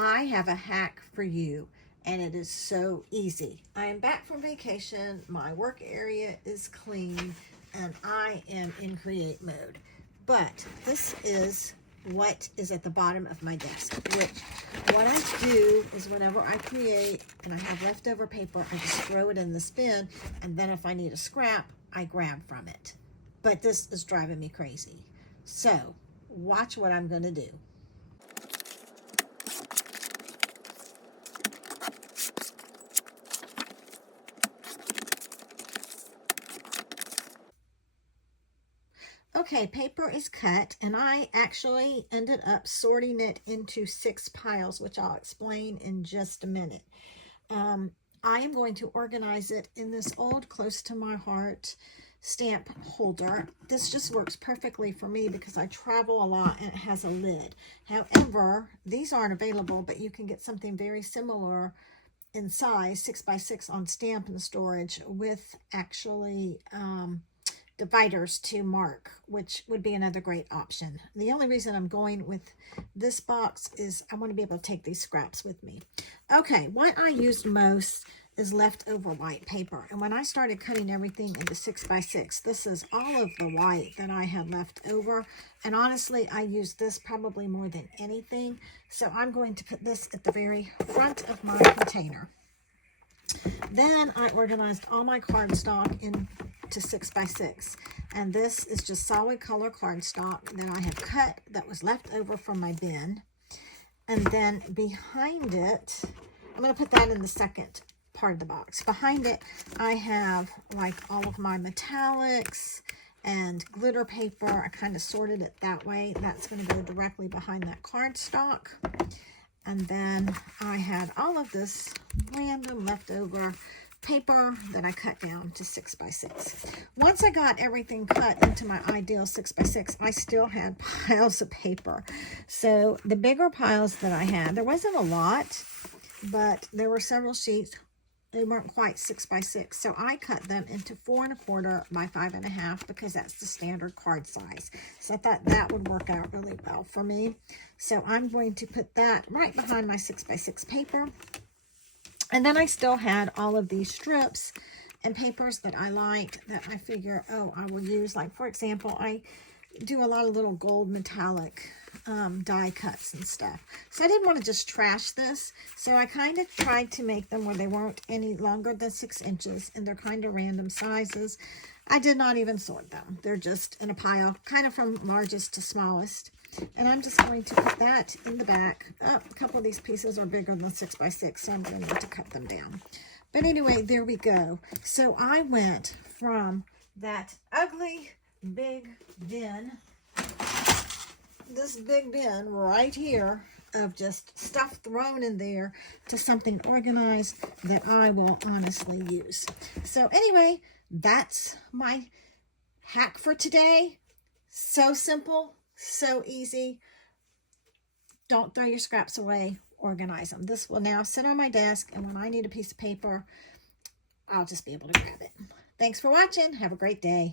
I have a hack for you, and it is so easy. I am back from vacation, my work area is clean, and I am in create mode. But this is what is at the bottom of my desk, which what I do is whenever I create and I have leftover paper, I just throw it in this bin, and then if I need a scrap, I grab from it. But this is driving me crazy. So watch what I'm going to do. Okay, paper is cut, and I actually ended up sorting it into 6 piles, which I'll explain in just a minute. I am going to organize it in this old close to my heart stamp holder. This just works perfectly for me because I travel a lot and it has a lid. However, these aren't available, but you can get something very similar in size, 6x6 on Stampin' Storage, with actually dividers to mark, which would be another great option. The only reason I'm going with this box is I want to be able to take these scraps with me. Okay, what I used most is leftover white paper, and when I started cutting everything into 6x6, this is all of the white that I had left over, and honestly I used this probably more than anything, so I'm going to put this at the very front of my container. Then I organized all my cardstock into 6x6, and this is just solid color cardstock that I have cut that was left over from my bin. And then behind it, I'm going to put that in the second part of the box. Behind it, I have like all of my metallics and glitter paper. I kind of sorted it that way. That's going to go directly behind that cardstock. And then I had all of this random leftover paper that I cut down to 6x6. Once I got everything cut into my ideal 6x6, I still had piles of paper. So the bigger piles that I had, there wasn't a lot, but there were several sheets. They weren't quite 6x6, so I cut them into 4 1/4 by 5 1/2 because that's the standard card size. So I thought that would work out really well for me. So I'm going to put that right behind my 6x6 paper. And then I still had all of these strips and papers that I liked that I figure, oh, I will use. Like, for example, I do a lot of little gold metallic die cuts and stuff. So I didn't want to just trash this. So I kind of tried to make them where they weren't any longer than 6 inches, and they're kind of random sizes. I did not even sort them. They're just in a pile, kind of from largest to smallest. And I'm just going to put that in the back. Oh, a couple of these pieces are bigger than 6x6, so I'm going to need to cut them down. But anyway, there we go. So I went from that ugly big bin, this big bin right here of just stuff thrown in there, to something organized that I will honestly use. So anyway, that's my hack for today. So simple. So easy. Don't throw your scraps away. Organize them. This will now sit on my desk, and when I need a piece of paper, I'll just be able to grab it. Thanks for watching. Have a great day.